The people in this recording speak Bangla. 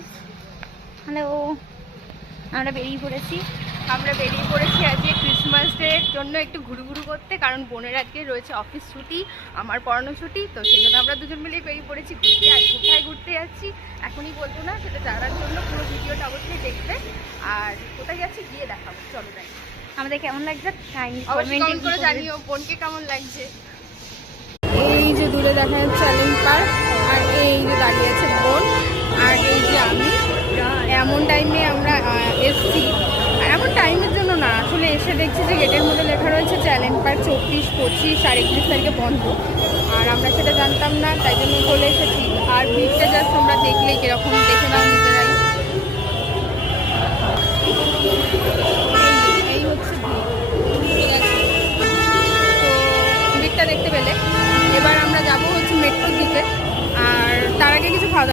Guys, hello. আমরা বেরিয়ে পড়েছি আজকে ক্রিসমাস ডের জন্য একটু ঘুরু করতে, কারণ বোনের আজকে রয়েছে অফিস ছুটি, আমার পড়ানো ছুটি, তো সেই জন্য আমরা দুজন মিলেই বেরিয়ে পড়েছি ঘুরতে। আর কোথায় ঘুরতে যাচ্ছি এখনই বলবো না, সেটা জানার জন্য পুরো ভিডিওটা অবশ্যই দেখবে। আর কোথায় যাচ্ছি গিয়ে দেখাবো, চলো যাই। আমাদের কেমন লাগছে অবশ্যই কমেন্ট করে জানিও বোনকে কেমন লাগছে। এই যে দূরে দেখা যাচ্ছে চ্যালেঞ্জ পার্ক, আর এই যে দাঁড়িয়ে আছে বোন, আর এই যে আমি। এমন টাইমে আমরা এসছি, এমন টাইমের জন্য না, আসলে এসে দেখছি যে গেটের মধ্যে লেখা রয়েছে চ্যালেঞ্জ পার্ক 24, 25 আর 31 তারিখে বন্ধ। আর আমরা সেটা জানতাম না, তাই জন্য চলে এসেছি। আর ভিড়টা জাস্ট তোমরা দেখলেই কিরকম, দেখে নাও নিজেরাই। এই হচ্ছে ভিড়, ঠিক আছে? তো ভিড়টা দেখতে পেলে এবার আমরা যাবো হচ্ছে মেট্রোর দিকে। আর তার আগে কিছু খাওয়া